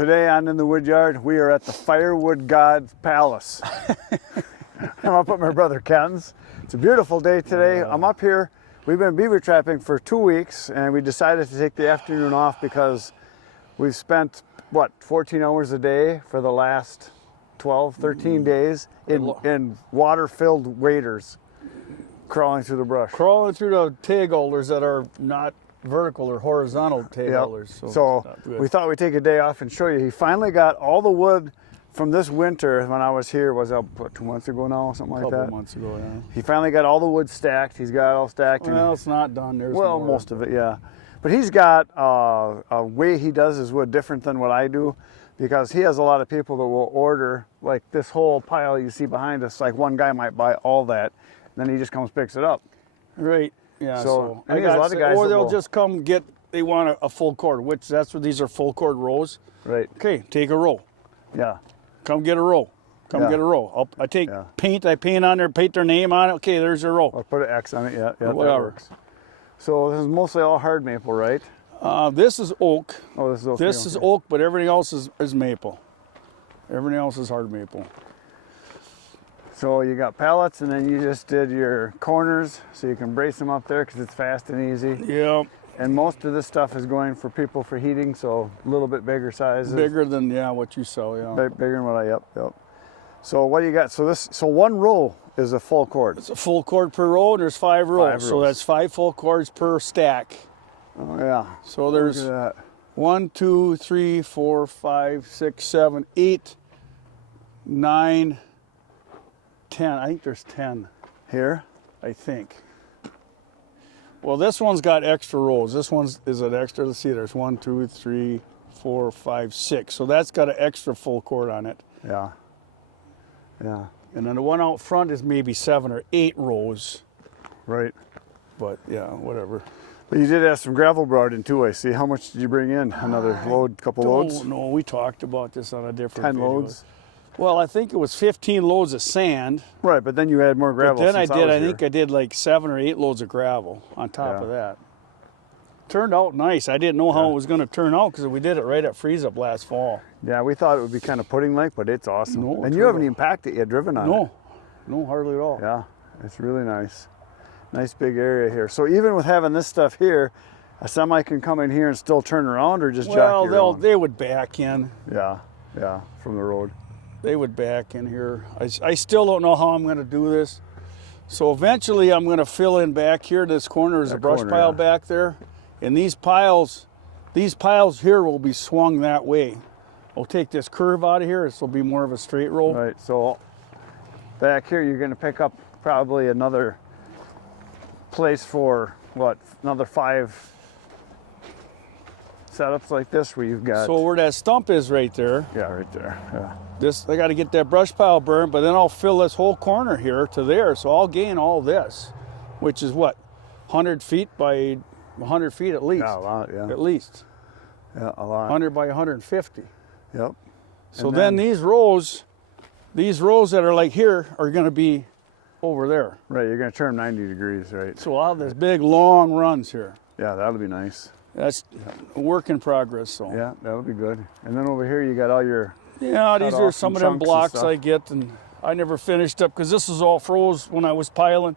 Today on In the Woodyard, we are at the Firewood God's Palace. I'm up at my brother Ken's. It's a beautiful day today. Yeah. I'm up here. We've been beaver trapping for 2 weeks, and we decided to take the afternoon off because we've spent, 14 hours a day for the last 12, 13 days in water-filled waders crawling through the brush. Crawling through the tag holders that are not vertical or horizontal tag holders. So we thought we'd take a day off and show you. He finally got all the wood from this winter when I was here. Was that 2 months ago now, something like that? A couple months ago, yeah. He finally got all the wood stacked. He's got it all stacked. Well, it's not done. There's well, more. most of it, yeah. But he's got a way he does his wood different than what I do, because he has a lot of people that will order, like this whole pile you see behind us. Like one guy might buy all that, and then he just comes picks it up. Right. Yeah. So I got a lot of guys or that they'll will, just come get. They want a full cord, which that's what these are, full cord rows. right. Okay, take a row. Yeah. Come get a row. Come get a row. I take paint. I paint on there. Paint their name on it. Okay, there's a row. I'll put an X on it. Yeah. Yeah. Whatever. That works. So this is mostly all hard maple, right? This is oak. Oh, this is oak. This is oak, but everything else is maple. Everything else is hard maple. So you got pallets, and then you just did your corners, so you can brace them up there because it's fast and easy. Yeah. And most of this stuff is going for people for heating, so a little bit bigger sizes. Bigger than what you sell, yeah. Bigger than what I yep. So what do you got? So one row is a full cord. It's a full cord per row, and there's 5 rows. 5 So rows. that's 5 full cords per stack. Oh yeah. So there's Look at that. 1, 2, 3, 4, 5, 6, 7, 8, 9, 10. I think there's 10. Here. I think. Well, this one's got extra rows. This one's is an extra. Let's see. There's 1, 2, 3, 4, 5, 6. So that's got an extra full cord on it. Yeah. Yeah. And then the one out front is maybe 7 or 8 rows. Right. But yeah, whatever. But you did have some gravel brought in too, I see. How much did you bring in? Another load, couple loads? No, we talked about this on a different 10 video. loads? Well, I think it was 15 loads of sand. Right, but then you had more gravel. But then since I was think here. I did like 7 or 8 loads of gravel on top of that. Turned out nice. I didn't know how it was going to turn out because we did it right at freeze up last fall. Yeah, we thought it would be kind of pudding-like, but it's awesome. No, and you haven't even packed it yet, driven on it. No, hardly at all. Yeah, it's really nice. Nice big area here. So even with having this stuff here, a semi can come in here and still turn around, or just jockey around? Well, they would back in. Yeah, from the road. They would back in here. I still don't know how I'm going to do this. So eventually I'm going to fill in back here. This corner is a brush pile back there. And these piles here will be swung that way. I'll take this curve out of here. This will be more of a straight roll. Right, so back here you're going to pick up probably another place for, another 5 setups like this where you've got... So where that stump is right there. Yeah, right there, yeah. I got to get that brush pile burned, but then I'll fill this whole corner here to there. So I'll gain all this, which is 100 feet by 100 feet at least. Yeah, a lot, yeah. At least. Yeah, a lot. 100 by 150. Yep. So then these rows that are like here are going to be over there. Right, you're going to turn 90 degrees, right? So I'll have this big long runs here. Yeah, that'll be nice. That's a work in progress. So yeah, that'll be good. And then over here you got all your... Yeah, these are some of them blocks I get, and I never finished up because this is all froze when I was piling.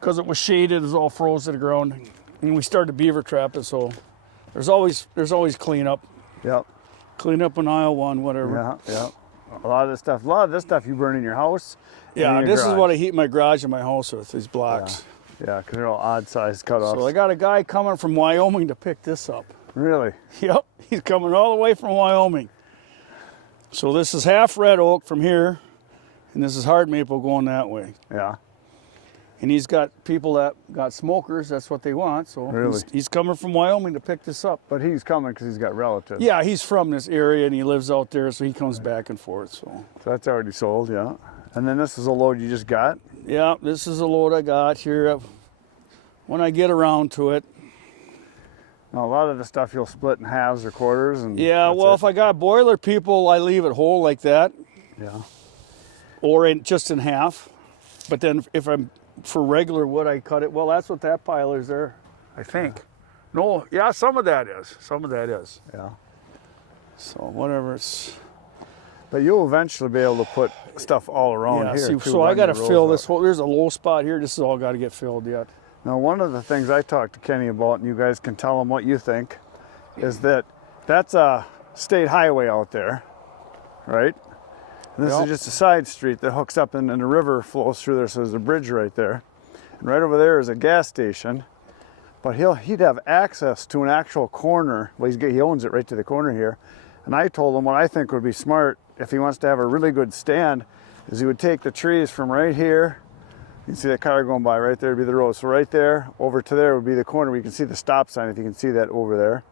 Because it was shaded, it was all froze to the ground. And we started beaver trapping, so there's always cleanup. Yep. Clean up in aisle 1, whatever. Yeah. A lot of this stuff you burn in your house. Yeah, this is what I heat my garage and my house with, these blocks. Yeah, because they're all odd-sized cutoffs. So I got a guy coming from Wyoming to pick this up. Really? Yep, he's coming all the way from Wyoming. So this is half red oak from here, and this is hard maple going that way. Yeah. And he's got people that got smokers, that's what they want. So really? he's coming from Wyoming to pick this up. But he's coming because he's got relatives. Yeah, he's from this area and he lives out there, so he comes back and forth. So that's already sold, yeah. And then this is a load you just got? Yeah, this is a load I got here when I get around to it. Now, a lot of the stuff you'll split in halves or quarters. And yeah, well, if I got boiler people, I leave it whole like that. Yeah. Or just in half. But then if I'm for regular wood, I cut it. Well, that's what that pile is there, I think. No, yeah, some of that is. Some of that is. Yeah. So whatever it's. But you'll eventually be able to put stuff all around Yeah, here. see, too, so I run got to your fill rows this out. whole. There's a low spot here. This is all got to get filled yet. Now, one of the things I talked to Kenny about, and you guys can tell him what you think, is that that's a state highway out there, right? And this Yep. is just a side street that hooks up, and the river flows through there, so there's a bridge right there. And right over there is a gas station, but he'd have access to an actual corner. Well, he owns it right to the corner here. And I told him what I think would be smart if he wants to have a really good stand is he would take the trees from right here. You can see that car going by right there would be the road. So right there, over to there would be the corner where you can see the stop sign if you can see that over there.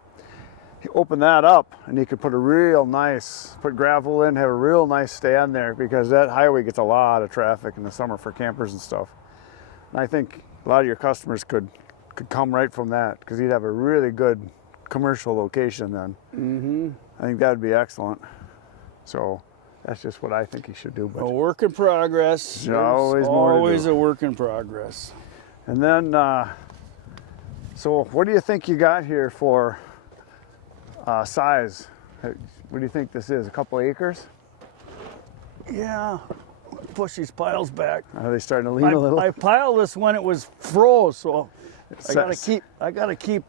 He opened that up and he could put put gravel in, have a real nice stand there because that highway gets a lot of traffic in the summer for campers and stuff. And I think a lot of your customers could come right from that because he'd have a really good commercial location then. Mm-hmm. I think that would be excellent. So that's just what I think he should do. But A work in progress. There's always more to do. Always a work in progress. And then, so what do you think you got here for size? What do you think this is? A couple acres? Yeah. Push these piles back. Are they starting to lean a little? I piled this when it was froze, so I Sets. gotta keep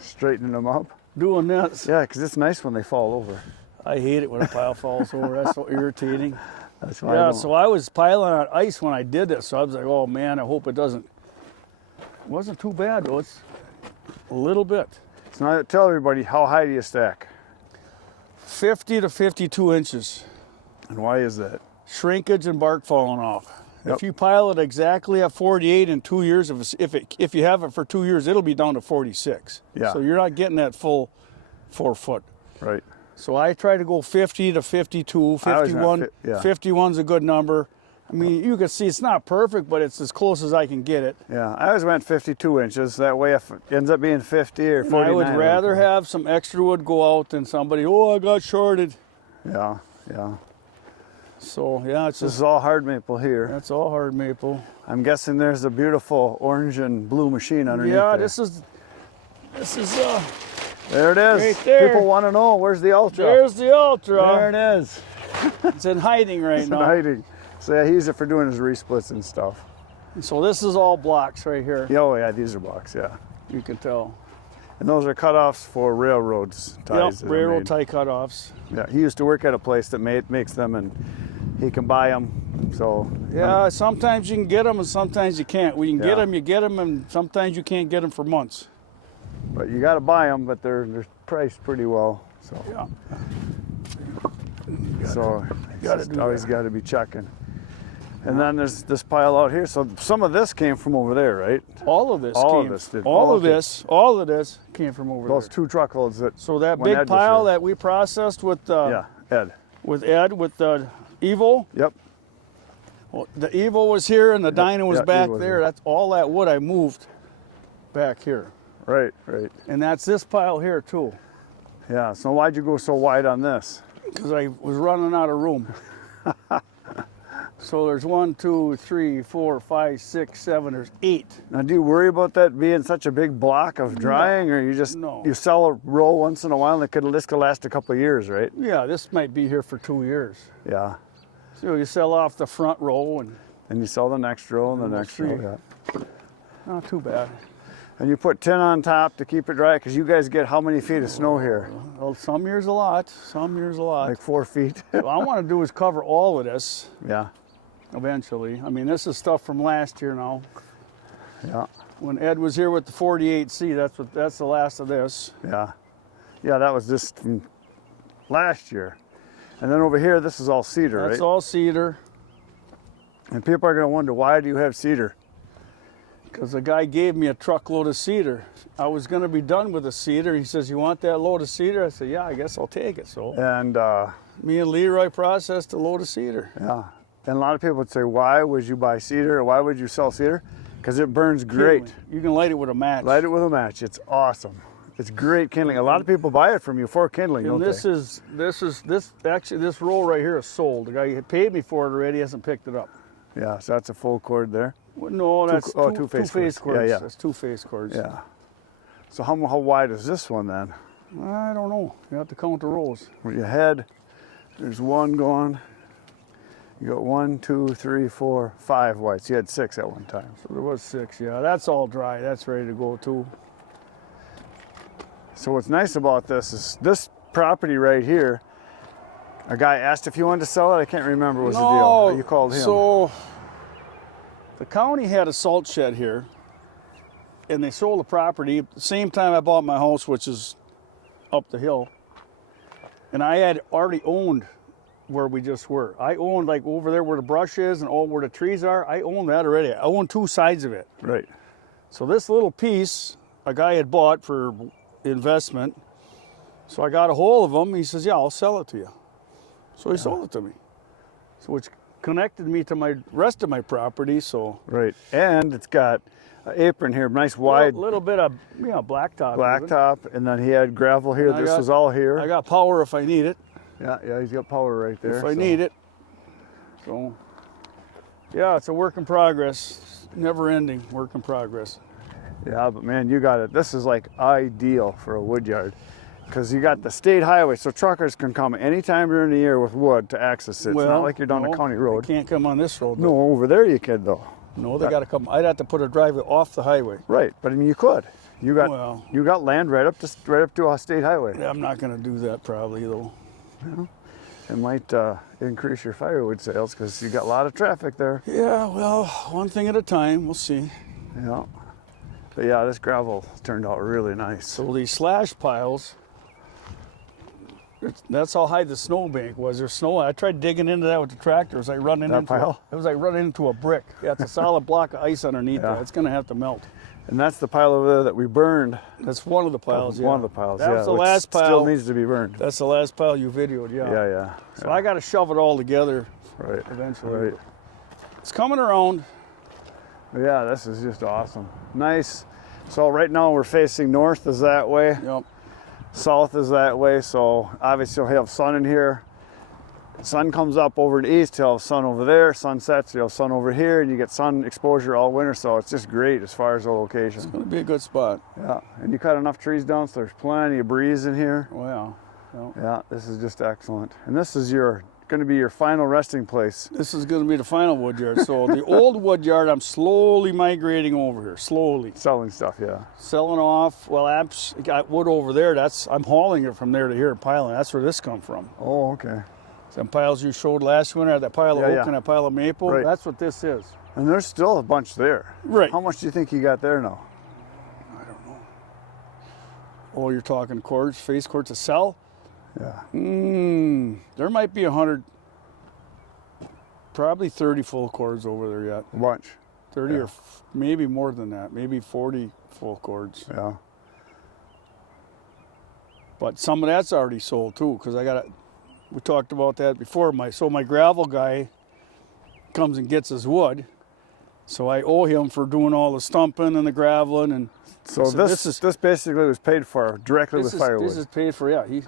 Straightening them up? doing this. Yeah, because it's nice when they fall over. I hate it when a pile falls over. That's so irritating. That's why I Yeah, don't. so I was piling on ice when I did this, so I was like, oh man, I hope it doesn't. It wasn't too bad though. It's a little bit. So now tell everybody, how high do you stack? 50 to 52 inches. And why is that? Shrinkage and bark falling off. Yep. If you pile it exactly at 48 in 2 years, if you have it for 2 years, it'll be down to 46. Yeah. So you're not getting that full 4 foot. Right. So I try to go 50 to 52, I always went 51. yeah. 51's a good number. I mean, you can see it's not perfect, but it's as close as I can get it. Yeah, I always went 52 inches. That way, if it ends up being 50 or And 49, I would rather have some extra wood go out than somebody, oh, I got shorted. Yeah, yeah. So yeah, it's This just, is all hard maple here. that's all hard maple. I'm guessing there's a beautiful orange and blue machine underneath Yeah, there. this is There it is. right there. People want to know, where's the Ultra? there's the Ultra. There it is. It's in hiding right It's now. hiding. So yeah, he uses it for doing his resplits and stuff. So this is all blocks right here. Yeah, oh yeah, these are blocks, yeah. You can tell. And those are cutoffs for railroads ties. that Yep, are railroad made. tie cutoffs. Yeah, he used to work at a place that makes them, and he can buy them. So Yeah, sometimes you can get them and sometimes you can't. When you can Yeah. get them, you get them, and sometimes you can't get them for months. but you got to buy them, but they're priced pretty well. So Yeah. gotta always got to be checking. And then there's this pile out here. So some of this came from over there, right? All of this All of came. this did. All of Okay. this. All of this came from over Those there. 2 truckloads that. So that when big Ed was pile here. that we processed with Yeah, Ed. with Ed with the Evo. Yep. Well, the Evo was here and the Dyna was yeah, back Evo was there. here. That's all that wood I moved back here, Right, right. and that's this pile here too. Yeah. So why'd you go so wide on this? Because I was running out of room. So there's 1, 2, 3, 4, 5, 6, 7. There's 8. Now, do you worry about that being such a big block of drying, or you just No. you sell a roll once in a while, and this could last a couple of years, right? Yeah, this might be here for 2 years. Yeah. So you sell off the front row and And you sell the next row and the Almost next row. 3. Yeah. not too bad. And you put tin on top to keep it dry, because you guys get how many feet of snow here? Well, some years a lot, some years a lot. Like 4 feet. What I want to do is cover all of this Yeah. eventually. I mean, this is stuff from last year now. Yeah. When Ed was here with the 48C, that's the last of this. Yeah. Yeah, that was just from last year. And then over here, this is all cedar, That's right? all cedar. And people are going to wonder, why do you have cedar? Because the guy gave me a truckload of cedar. I was going to be done with the cedar. He says, "You want that load of cedar?" I said, "Yeah, I guess I'll take it." So And me and Leroy processed a load of cedar. yeah. And a lot of people would say, why would you buy cedar, or why would you sell cedar? Because it burns great. You can light it with a match. Light it with a match. It's awesome. It's great kindling. A lot of people buy it from you for kindling, And don't this they? is this roll right here is sold. The guy had paid me for it already. Hasn't picked it up. Yeah, so that's a full cord there. Well, no, that's two face two-face cords. cords. Yeah, yeah. That's 2 face cords. Yeah. So how wide is this one then? I don't know. You have to count the rows. Where you head, there's one going. You got 1, 2, 3, 4, 5 whites. You had 6 at one time. So there was 6, yeah. That's all dry. That's ready to go too. So what's nice about this is this property right here, a guy asked if you wanted to sell it. I can't remember what was the deal. You called him. So the county had a salt shed here, and they sold the property at the same time I bought my house, which is up the hill. And I had already owned where we just were. I owned like over there where the brush is and all where the trees are. I owned that already. I owned 2 sides of it. Right. So this little piece a guy had bought for investment. So I got a hold of him. He says, yeah, I'll sell it to you. So he sold it to me. So which connected me to my rest of my property. So right. And it's got an apron here, nice wide. A little bit of blacktop. Blacktop, and then he had gravel here. This was all here. I got power if I need it. Yeah, he's got power right there. If I need it. So, yeah, it's a work in progress. Never ending work in progress. Yeah, but man, you got it. This is like ideal for a wood yard because you got the state highway, so truckers can come anytime during the year with wood to access it. It's not like you're down a county road. They can't come on this road. No, over there you can though. No, they got to come. I'd have to put a driveway off the highway. Right, but I mean you could. You got land right up to a state highway. Yeah, I'm not going to do that probably though. Yeah. It might increase your firewood sales because you got a lot of traffic there. Yeah, well, one thing at a time. We'll see. Yeah. But yeah, this gravel turned out really nice. So these slash piles, that's how high the snowbank was. There's snow. I tried digging into that with the tractor. It was like running That pile? It was like running into a brick. Yeah, it's a solid block of ice underneath there. It's going to have to melt. And that's the pile over there that we burned. That's one of the piles, yeah. One of the piles, That was the last pile. Still needs to be burned. That's the last pile you videoed, yeah. Yeah. So I got to shove it all together eventually. Right. It's coming around. Yeah, this is just awesome. Nice. So right now we're facing north is that way. Yep. South is that way. So obviously you'll have sun in here. Sun comes up over the east, you'll have sun over there. Sun sets, you'll have sun over here, and you get sun exposure all winter. So it's just great as far as the location. It's going to be a good spot. Yeah, and you cut enough trees down so there's plenty of breeze in here. Wow. Yeah, this is just excellent. And this is going to be your final resting place. This is going to be the final wood yard. So the old wood yard, I'm slowly migrating over here, slowly. Selling stuff, yeah. Selling off. Well, I got wood over there. I'm hauling it from there to here and piling. That's where this come from. Oh, okay. Some piles you showed last winter, that pile of oak and that pile of maple. Right. That's what this is. And there's still a bunch there. Right. How much do you think you got there now? I don't know. Oh, you're talking cords, face cords to sell? Yeah. There might be 100, probably 30 full cords over there yet. A bunch. 30 or maybe more than that, maybe 40 full cords. Yeah. But some of that's already sold too, because we talked about that before. My gravel guy comes and gets his wood, so I owe him for doing all the stumping and the graveling. And so this basically was paid for directly with firewood. This is paid for, yeah.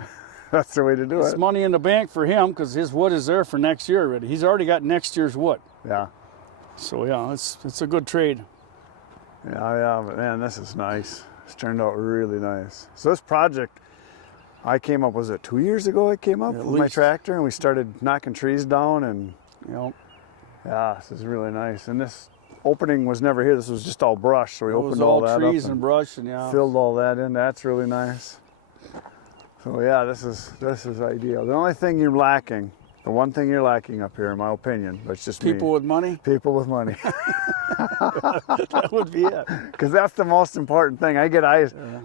That's the way to do it. It's money in the bank for him because his wood is there for next year already. He's already got next year's wood. Yeah. So yeah, it's a good trade. Yeah, but man, this is nice. It's turned out really nice. So this project, I came up, was it 2 years ago I came up with my tractor and we started knocking trees down and yeah, this is really nice. And this opening was never here. This was just all brush. So we opened all that up. Trees and brush and filled all that in. That's really nice. So yeah, this is ideal. The only thing you're lacking, the one thing you're lacking up here in my opinion, but it's just people with money? People with money. That would be it. Because that's the most important thing. I get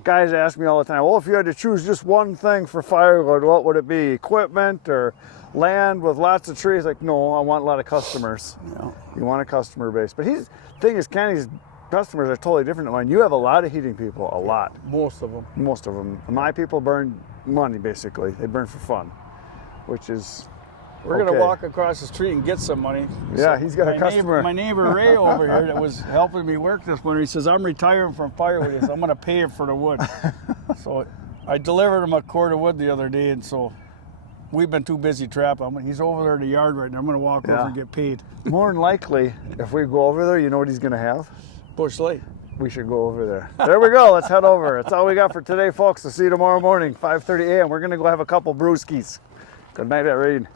guys ask me all the time, well, if you had to choose just one thing for firewood, what would it be? Equipment or land with lots of trees? Like, no, I want a lot of customers. Yeah. You want a customer base. But the thing is, Kenny's customers are totally different than mine. You have a lot of heating people, a lot. Most of them. Most of them. My people burn money, basically. They burn for fun, which is We're going to walk across the street and get some money. Yeah, he's got a customer. My neighbor Ray over here that was helping me work this winter, he says, I'm retiring from firewood, so I'm going to pay him for the wood. So I delivered him a cord of wood the other day, and so we've been too busy trapping. He's over there in the yard right now. I'm going to walk over and get paid. More than likely, if we go over there, you know what he's going to have? Bush light. we should go over there. There we go. Let's head over. That's all we got for today, folks. I'll see you tomorrow morning, 5:30 a.m. We're going to go have a couple brewskis. Good night, Irene.